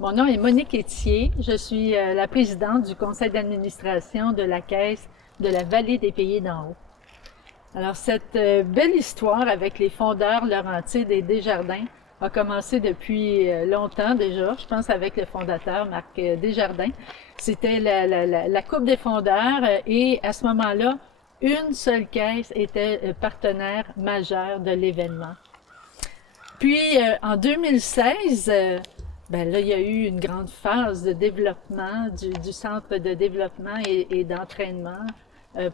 Mon nom est Monique Étier. Je suis la présidente du conseil d'administration de la Caisse de la Vallée des Pays d'en haut. Alors, cette belle histoire avec les fondeurs Laurentides et Desjardins a commencé depuis longtemps déjà, je pense avec le fondateur Marc Desjardins. C'était la Coupe des fondeurs et à ce moment-là, une seule caisse était partenaire majeur de l'événement. Puis, en 2016, ben là, il y a eu une grande phase de développement du centre de développement et d'entraînement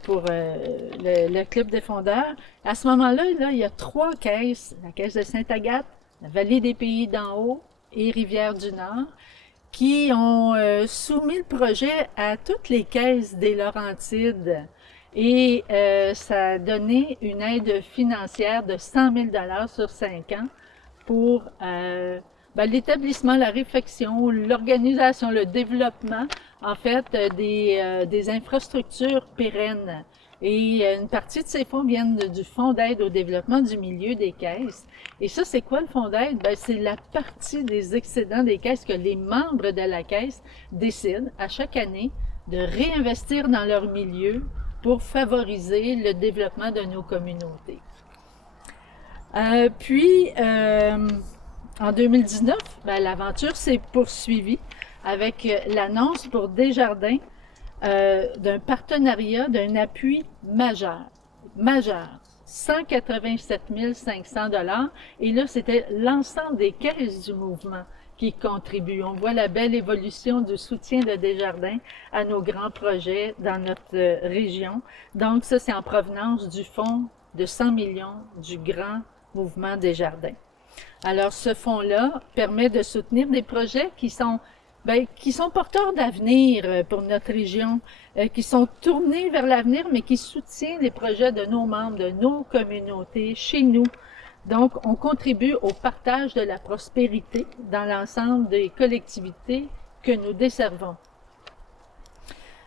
pour le Club des fondeurs. À ce moment-là, là, il y a 3 caisses, la caisse de Sainte-Agathe, la Vallée des Pays d'en haut et Rivière-du-Nord, qui ont soumis le projet à toutes les caisses des Laurentides. Et ça a donné une aide financière de 100 000 $ sur 5 ans pour l'établissement, la réflexion, l'organisation, le développement, en fait, des infrastructures pérennes. Et une partie de ces fonds viennent du Fonds d'aide au développement du milieu des caisses. Et ça, c'est quoi le fonds d'aide? Ben, c'est la partie des excédents des caisses que les membres de la caisse décident à chaque année de réinvestir dans leur milieu pour favoriser le développement de nos communautés. En 2019, l'aventure s'est poursuivie avec l'annonce pour Desjardins d'un partenariat, d'un appui majeur. 187 500 $. Et là, c'était l'ensemble des caisses du mouvement qui contribuent. On voit la belle évolution du soutien de Desjardins à nos grands projets dans notre région. Donc, ça, c'est en provenance du fonds de 100 millions du grand mouvement Desjardins. Alors, ce fonds-là permet de soutenir des projets qui sont porteurs d'avenir pour notre région, qui sont tournés vers l'avenir, mais qui soutiennent les projets de nos membres, de nos communautés, chez nous. Donc, on contribue au partage de la prospérité dans l'ensemble des collectivités que nous desservons.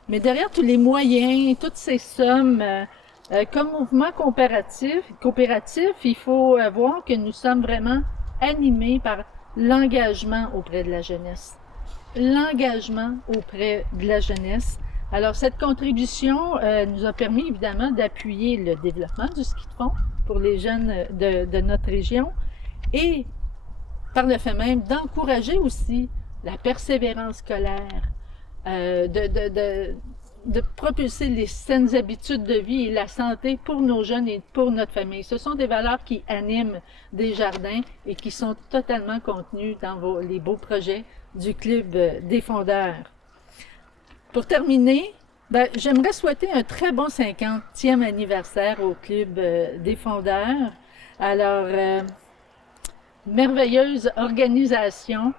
Mais derrière tous les moyens, toutes ces sommes, comme mouvement coopératif, il faut voir que nous sommes vraiment animés par l'engagement auprès de la jeunesse. L'engagement auprès de la jeunesse. Alors, cette contribution nous a permis évidemment d'appuyer le développement du ski de fond pour les jeunes de notre région et, par le fait même, d'encourager aussi la persévérance scolaire, de propulser les saines habitudes de vie et la santé pour nos jeunes et pour notre famille. Ce sont des valeurs qui animent Desjardins et qui sont totalement contenues dans les beaux projets du Club des fondeurs. Pour terminer, j'aimerais souhaiter un très bon 50e anniversaire au Club des fondeurs. Alors, merveilleuse organisation.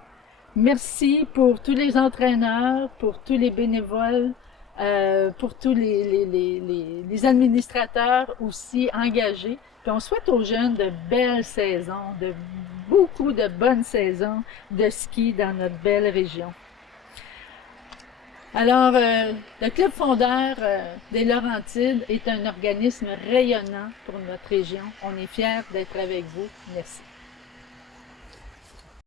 Merci pour tous les entraîneurs, pour tous les bénévoles, pour tous les administrateurs aussi engagés. Puis on souhaite aux jeunes de belles saisons, beaucoup de bonnes saisons de ski dans notre belle région. Alors, le Club fondeur des Laurentides est un organisme rayonnant pour notre région. On est fiers d'être avec vous. Merci.